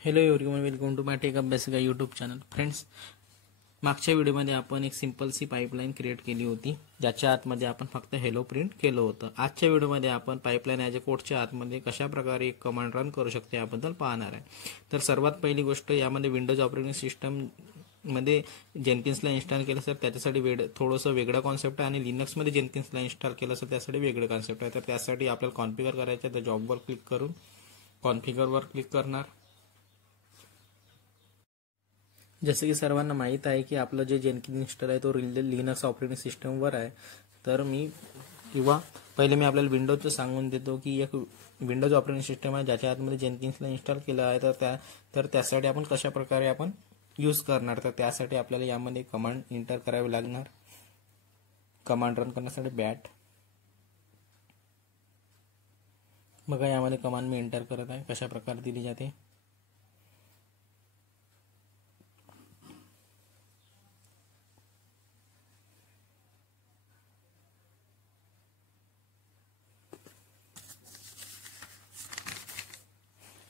Hello everyone, welcome to my tech अभ्यासिका YouTube channel. Friends, मागच्या व्हिडिओमध्ये आपण एक सिंपल सी पाईपलाईन क्रिएट केली होती, ज्याच्या आतमध्ये आपण फक्त हेलो प्रिंट केलं होतं. आजच्या व्हिडिओमध्ये आपण पाईपलाईन ॲज अ कोडच्या आतमध्ये कशा प्रकारे एक कमांड रन करू शकते याबद्दल पाहणार आहे. तर सर्वात पहिली गोष्ट, यामध्ये विंडोज ऑपरेटिंग सिस्टम मध्ये जेनकिन्सला इन्स्टॉल केलं तर त्याच्यासाठी थोडंसं वेगळा कॉन्सेप्ट आहे, आणि लिनक्समध्ये जेनकिन्सला इन्स्टॉल केलं तर त्यासाठी वेगळं कॉन्सेप्ट आहे. तर त्यासाठी आपल्याला कॉन्फिगर करायचं आहे. तर जॉबवर क्लिक करून कॉन्फिगरवर क्लिक करणार. जसं की सर्वांना माहीत आहे की आपलं जे जेनकिन्स इन्स्टॉल आहे तो लिनक्स ऑपरेटिंग सिस्टमवर आहे. तर पहिले मी आपल्याला विंडोजचं सांगून देतो की एक विंडोज ऑपरेटिंग सिस्टम आहे ज्याच्या आतमध्ये जेनकिन्सला इन्स्टॉल केलं आहे. तर त्यासाठी आपण कशा प्रकारे आपण यूज करणार, तर त्यासाठी आपल्याला यामध्ये कमांड एंटर करावी लागणार. कमांड रन करण्यासाठी बॅट, बघा यामध्ये कमांड मी एंटर करत आहे, कशा प्रकारे दिली जाते.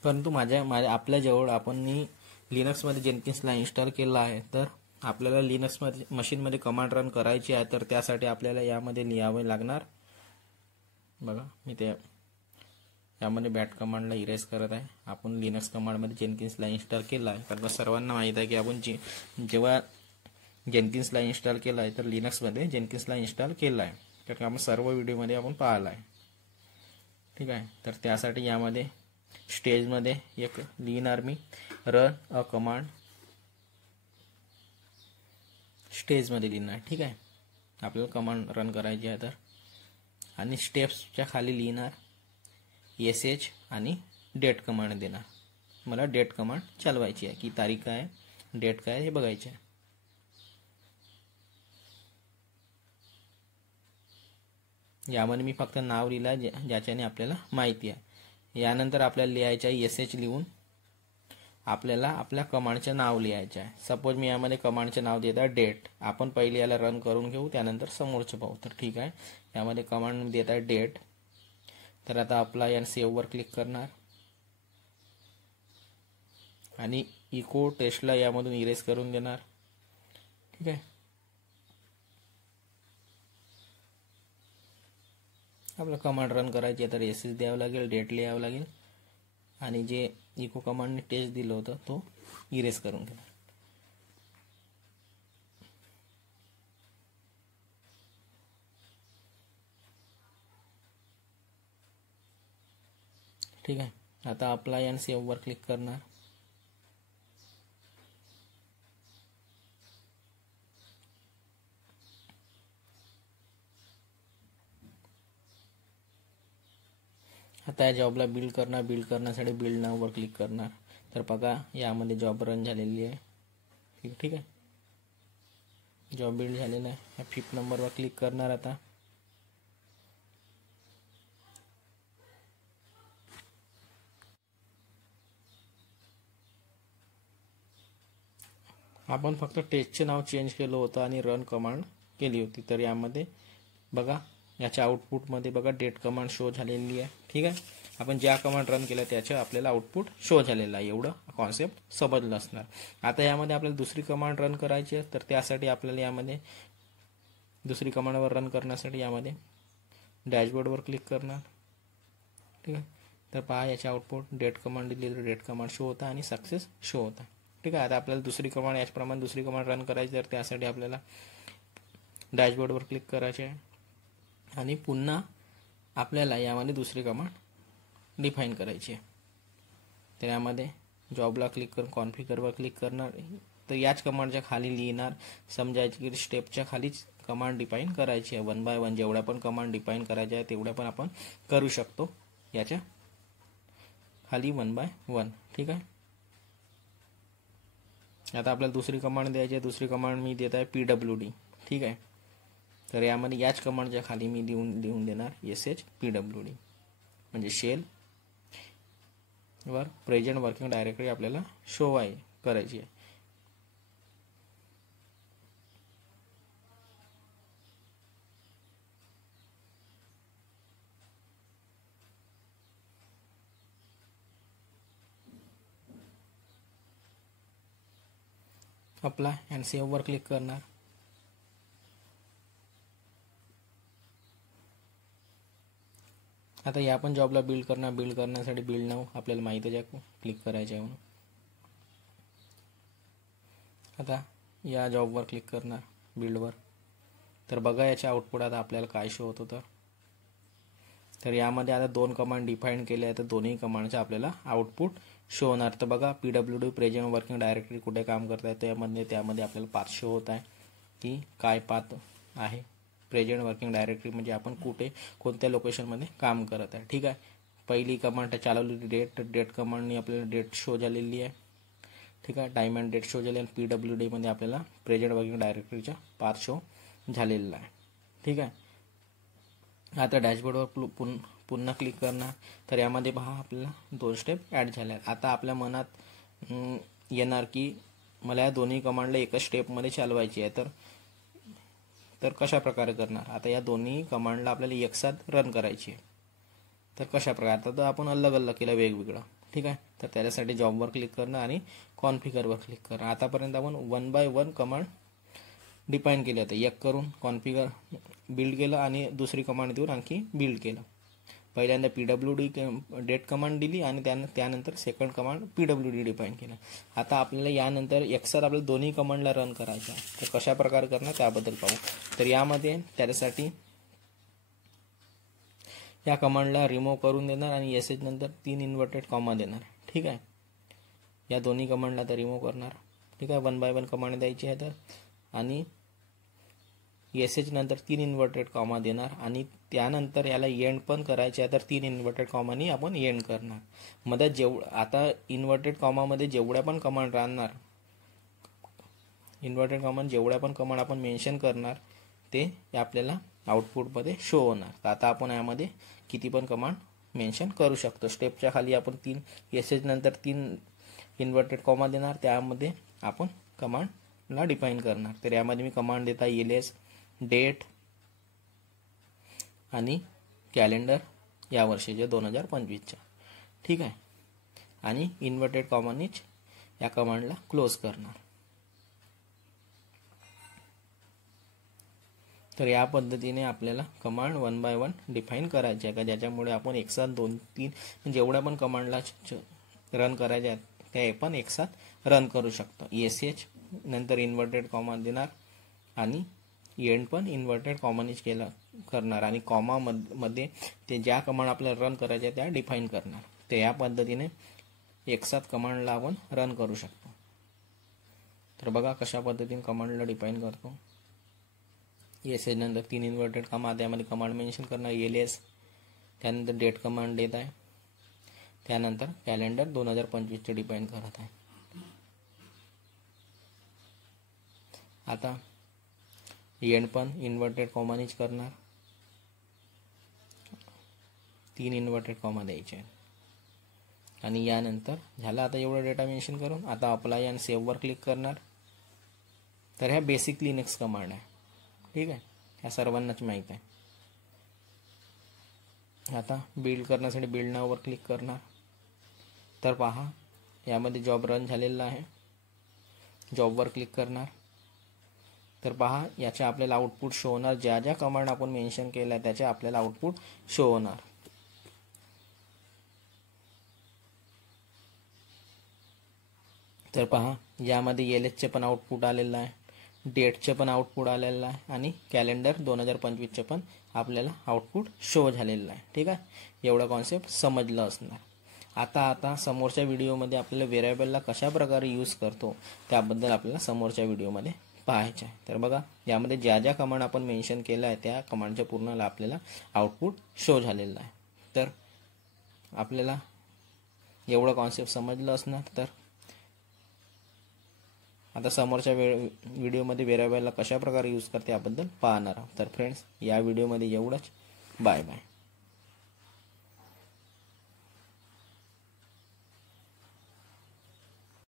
परंतु आपल्याजवळ आपण लिनक्समध्ये जेनकिन्सला इन्स्टॉल केला आहे. तर आपल्याला लिनक्समध्ये मशीनमध्ये कमांड रन करायची आहे. तर त्यासाठी आपल्याला यामध्ये लिहावे लागणार. बघा मी यामध्ये बॅट कमांडला इरेज करत आहे. आपण लिनक्स कमांडमध्ये जेनकिन्सला इन्स्टॉल केला आहे. कारण सर्वांना माहीत आहे की आपण जेव्हा जेनकिन्सला इन्स्टॉल केला आहे तर लिनक्समध्ये जेनकिन्सला इन्स्टॉल केला आहे. तर आपण सर्व व्हिडिओमध्ये आपण पाहिला आहे. ठीक आहे. तर त्यासाठी यामध्ये स्टेजमध्ये एक लिहिणार मी, रन अ कमांड स्टेजमध्ये लिहिणार. ठीक आहे. आपल्याला कमांड रन करायची आहे. तर आणि स्टेप्सच्या खाली लिहिणार एसएच आणि डेट कमांड देणार. मला डेट कमांड चालवायची आहे, की तारीख काय डेट काय हे बघायचे आहे. यामध्ये मी फक्त नाव लिहिला ज्याच्याने आपल्याला माहिती आहे. यानंतर आपल्याला लिहायचं आहे एसएच लिहून आपल्याला आपल्या कमांडचे नाव लिहायचे आहे. सपोज मी यामध्ये कमांडचे नाव देत आहे डेट. आपण पहिले याला रन करून घेऊ, त्यानंतर समोरचे पाहू. तर ठीक आहे. यामध्ये कमांड देत आहे डेट. तर आता अप्लाय आणि सेव्हवर क्लिक करणार आणि इको टेस्टला यामधून इरेज करून देणार. ठीक आहे. आपलं कमांड रन करायची आहे तर एसएच द्यावं लागेल, डेट लिहावं लागेल आणि जे इको कमांडने टेस्ट दिलं होतं तो इरेज करून घेणार. ठीक आहे. आता अप्लाय आणि सेव्हवर क्लिक करणार. आता या जॉबला बिल्ड करणार. बिल्ड करण्यासाठी बिल्ड नाववर क्लिक करणार. तर बघा यामध्ये जॉब रन झालेली आहे. ठीक आहे. जॉब बिल्ड झालेला आहे. या 5th नंबरवर क्लिक करणार. आता आपण फक्त टेस्टचे नाव चेंज केलं होतं आणि रन कमांड केली होती. तर यामध्ये बघा याच्या आउटपुटमध्ये बघा डेट कमांड शो झालेली आहे. ठीक आहे. आपण ज्या कमांड रन केल्या त्याचं आपल्याला आउटपुट शो झालेलं आहे. एवढं कॉन्सेप्ट समजलं असणार. आता यामध्ये आपल्याला दुसरी कमांड रन करायची आहे. तर त्यासाठी आपल्याला यामध्ये दुसरी कमांडवर रन करण्यासाठी यामध्ये डॅशबोर्डवर क्लिक करणार. ठीक आहे. तर पहा याचे आउटपुट डेट कमांड दिली तर डेट कमांड शो होता आणि सक्सेस शो होता. ठीक आहे. आता आपल्याला दुसरी कमांड याचप्रमाणे दुसरी कमांड रन करायची. तर त्यासाठी आपल्याला डॅशबोर्डवर क्लिक करायचे आहे आणि पुन्हा आपल्याला यामध्ये दुसरी कमांड डिफाईन करायची आहे. तर यामध्ये जॉबला क्लिक करून कॉन्फिगरवर क्लिक करणार. तर याच कमांडच्या खाली लिहिणार. समजायची की स्टेपच्या खालीच कमांड डिफाईन करायची आहे. 1 by 1 जेवढ्या पण कमांड डिफाईन करायच्या आहे तेवढ्या पण आपण करू शकतो याच्या खाली 1 by 1. ठीक आहे. आता आपल्याला दुसरी कमांड द्यायची आहे. दुसरी कमांड मी देत आहे PWD. ठीक आहे. तर यामध्ये याच कमांडच्या खाली मी लिहून देणार एसएच PWD म्हणजे शेल वर प्रेझेंट वर्किंग डायरेक्टरी आपल्याला शो आहे करायची आहे. अप्लाय अँड सेव्हवर क्लिक करणार. आता या पण जॉबला बिल्ड करणार. बिल्ड करण्यासाठी बिल्ड नाव आपल्याला माहीतच आहे क्लिक करायचं आहे म्हणून. आता या जॉबवर क्लिक करणार बिल्डवर. तर बघा याचे आउटपुट आता आपल्याला काय शो होतं. तर यामध्ये आता 2 कमांड डिफाईन केले आहे. तर दोन्ही कमांडचे आपल्याला आउटपुट शो होणार. तर बघा PWD प्रेझेंट वर्किंग डायरेक्टरी कुठे काम करत आहे त्यामध्ये आपल्याला पाथ शो होत आहे की काय पाथ आहे. प्रेझेंट वर्किंग डायरेक्टरी म्हणजे आपण कुठे कोणत्या लोकेशनमध्ये काम करत आहे. ठीक आहे. पहिली कमांड चालवलेली डेट कमांडनी आपल्याला डेट शो झालेली आहे. ठीक आहे. टाईम अँड डेट शो झाले आणि PWD मध्ये आपल्याला प्रेझेंट वर्किंग डायरेक्टरीचा पाथ शो झालेला आहे. ठीक आहे. आता डॅशबोर्डवर पुन्हा क्लिक करणार. तर यामध्ये पहा आपल्याला 2 स्टेप ॲड झाल्या. आता आपल्या मनात येणार की मला या दोन्ही कमांडला एकच स्टेपमध्ये चालवायची आहे. तर कशा प्रकारे करणार. आता या दोन्ही कमांडला आपल्याला एकसाथ रन करायची आहे. तर कशा प्रकारे. आता आपण अलग अलग केलं वेगवेगळं. ठीक आहे. तर त्याच्यासाठी जॉबवर क्लिक करणं आणि कॉन्फिगरवर क्लिक करणं. आतापर्यंत आपण 1 बाय 1 कमांड डिफाईन केले होते. एक करून कॉन्फिगर बिल्ड केलं आणि दुसरी कमांड देऊन आणखी बिल्ड केलं. पहिल्यांदा PWD डेट कमांड दिली आणि त्यानंतर सेकंड कमांड PWD डिफाईन केलं. आता आपल्याला यानंतर एकसाथ आपल्याला दोन्ही कमांडला रन करायचं. तर कशा प्रकारे करणार त्याबद्दल पाहू. तर यामध्ये त्याच्यासाठी या कमांडला रिमूव्ह करून देणार आणि SH नंतर 3 इन्व्हर्टेड कॉमा देणार. ठीक आहे. या दोन्ही कमांडला तर रिमूव्ह करणार. ठीक आहे. 1 बाय 1 कमांड द्यायची आहे. तर आणि SH नंतर 3 इन्व्हर्टेड कॉमा देणार आणि त्यानंतर याला एंड पण करायचे आहे. तर 3 इन्व्हर्टेड कॉमानी आपण एंड करणार. मध्ये आता इन्व्हर्टेड कॉमामध्ये जेवढ्या पण कमांड राहणार इन्व्हर्टेड कॉमा जेवढ्या पण कमांड आपण मेन्शन करणार ते आपल्याला आउटपुटमध्ये शो होणार. तर आता आपण यामध्ये किती पण कमांड मेन्शन करू शकतो. स्टेपच्या खाली आपण 3 SH नंतर 3 इन्व्हर्टेड कॉमा देणार. त्यामध्ये आपण कमांडला डिफाईन करणार. तर यामध्ये मी कमांड देता LS डेट आणि कॅलेंडर या वर्षीच्या 2025च्या. ठीक आहे. आणि इन्व्हर्टेड कॉमानीच या कमांडला क्लोज करणार. तर या पद्धतीने आपल्याला कमांड 1 बाय 1 डिफाईन करायचे आहे का ज्याच्यामुळे आपण एकसाथ 2-3 जेवढ्या पण कमांडला रन करायचे आहेत त्या पण एकसाथ रन करू शकतो. SH नंतर इन्व्हर्टेड कॉमा देणार आणि एंड पण इन्व्हर्टेड कॉमानीच करणार आणि कॉमा मध्ये ते ज्या कमांड आपल्याला रन करायच्या त्या डिफाईन करणार. तर या पद्धतीने एकसाथ कमांडला आपण रन करू शकतो. तर बघा कशा पद्धतीने कमांडला डिफाईन करतो. SH नंतर 3 इन्व्हर्टेड कॉमा त्यामध्ये कमांड मेन्शन करणार LS. त्यानंतर डेट कमांड देत आहे. त्यानंतर कॅलेंडर 2025 डिफाईन करत आहे. आता एंड पण इन्व्हर्टेड कॉमानीच करणार. 3 इन्व्हर्टेड कॉमा द्यायचे आहेत आणि यानंतर झालं. आता एवढं डेटा मेन्शन करून आता अप्लाय आणि सेव्हवर क्लिक करणार. तर ह्या बेसिक लिनक्स कमांड आहे. ठीक आहे. ह्या सर्वांनाच माहीत आहे. आता बिल्ड करण्यासाठी बिल्ड नाववर क्लिक करणार. तर पहा यामध्ये जॉब रन झालेला आहे. जॉबवर क्लिक करणार. तर पहा याचे आपल्याला आउटपुट शो होणार. ज्या ज्या कमांड आपण मेन्शन केल्या त्याचे आपल्याला आउटपुट शो होणार. तर पहा यामध्ये LS चे पण आउटपुट आलेलं आहे. डेटचे पण आउटपुट आलेलं आहे आणि कॅलेंडर 2025चे पण आपल्याला आउटपुट शो झालेलं आहे. ठीक आहे. एवढा कॉन्सेप्ट समजलं असणार. आता समोरच्या व्हिडिओमध्ये आपल्याला व्हेरिएबलला कशा प्रकारे यूज करतो त्याबद्दल आपल्याला समोरच्या व्हिडिओमध्ये पाहायचं आहे. तर बघा यामध्ये ज्या ज्या कमांड आपण मेन्शन केलं आहे त्या कमांडच्या पूर्ण आपल्याला आउटपुट शो झालेलं आहे. तर आपल्याला एवढं कॉन्सेप्ट समजलं असणार. तर आता समोरच्या व्हिडिओमध्ये व्हेरिएबलला कशा प्रकारे यूज करते याबद्दल पाहणार आहोत. तर फ्रेंड्स या व्हिडिओमध्ये एवढंच. Bye bye.